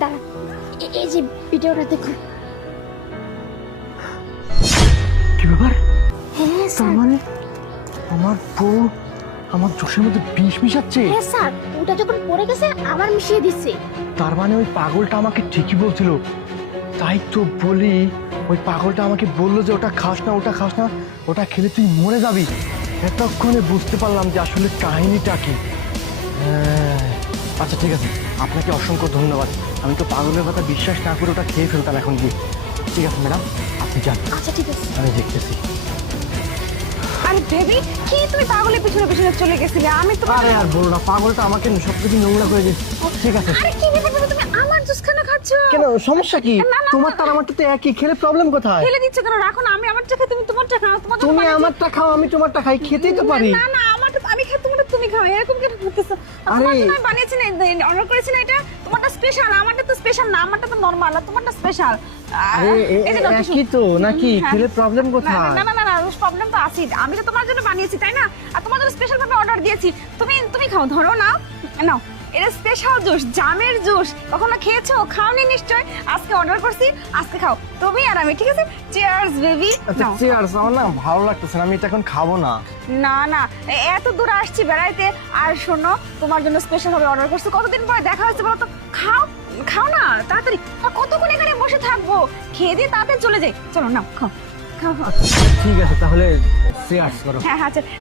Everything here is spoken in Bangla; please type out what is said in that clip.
দাঁড়া, এই যে ভিডিওটা দেখো। কি ব্যাপার? হ্যাঁ তার স্যার। মানে আমার বউ আমার জোশের মধ্যে বিষ মিশাচ্ছে? হ্যাঁ স্যার, ওটা যখন পড়ে গেছে আবার মিশিয়ে দিচ্ছে। তার মানে ওই পাগলটা আমাকে ঠিকই বলছিল। তাই তো বলি, ওই পাগলটা আমাকে বললো যে ওটা খাস না, ওটা খাস না, ওটা খেলে তুই মরে যাবি। এতক্ষণে বুঝতে পারলাম যে আসলে কাহিনীটা কি। আচ্ছা ঠিক আছে, আপনাকে অসংখ্য ধন্যবাদ। আমি তো পাগলের কথা বিশ্বাস না করে ওটা খেয়ে ফেলতাম এখন গিয়ে। ঠিক আছে ম্যাডাম, আপনি যান, আচ্ছা ঠিক আছে। আমি দেখতেছি। আরে বেবি, কি তুমি পাগলের পিছনে পিছনে চলে গেছিলে? আমি তো আরে আর বলো না, পাগলটা আমাকে সবকিছু নোংরা করে দিয়েছে। ঠিক আছে। আরে কি ব্যাপার দাদা, তুমি আমার জুস কেন খাচ্ছ? কেন, সমস্যা কি? না, না, তোমার তার আমারটা তো একই, খেলে প্রবলেম কোথায়? ফেলে দিচ্ছ কেন? রাখো না, আমি আমারটা খাই, তুমি তোমারটা খাও। তোমার জন্য তুমি বানিয়েছি। আমারটা খাও, আমি তোমারটা খাই, খেতেই তো পারি। না না, আমারটা আমি খাই, তোমারটা তুমি খাও। এরকম কেন করতেছো? তোমার আরে- জন্য আমি বানিয়েছি না, অর্ডার করেছি না এটা। তোমারটা স্পেশাল, আমারটা তো স্পেশাল না, আমারটা তো নরমাল, আর তোমারটা স্পেশাল। আরে একই তো নাকি? খেলে প্রবলেম কোথায়? না না না না, প্রবলেম তো আছে। আমি তো তোমার জন্য বানিয়েছি, তাই না? আর তোমার জন্য স্পেশাল ভাবে অর্ডার দিয়েছি। তুমি তুমি খাও, ধরো নাও নাও। এটা স্পেশাল জুস, জামের জুস। কখনো খেয়েছো? খাওনি নিশ্চয়। আজকে অর্ডার করছি, আজকে খাও তুমি আর আমি, ঠিক আছে? Cheers baby. আচ্ছা চিয়ার্স। আমার না ভালো লাগতেছে না, আমি এটা এখন খাবো না। না না, এত দূর আসছি বেড়াইতে, আর শোনো, তোমার জন্য স্পেশাল ভাবে অর্ডার করছি। কতদিন পরে দেখা হচ্ছে বলো তো? খাও খাও না তাড়াতাড়ি। আর কতক্ষণ এখানে বসে থাকবো? খেয়ে দিয়ে তাড়াতাড়ি চলে যাই। চলো নাও, খাও খাও খাও। ঠিক আছে তাহলে চিয়ার্স করো। হ্যাঁ হ্যাঁ, আচ্ছা।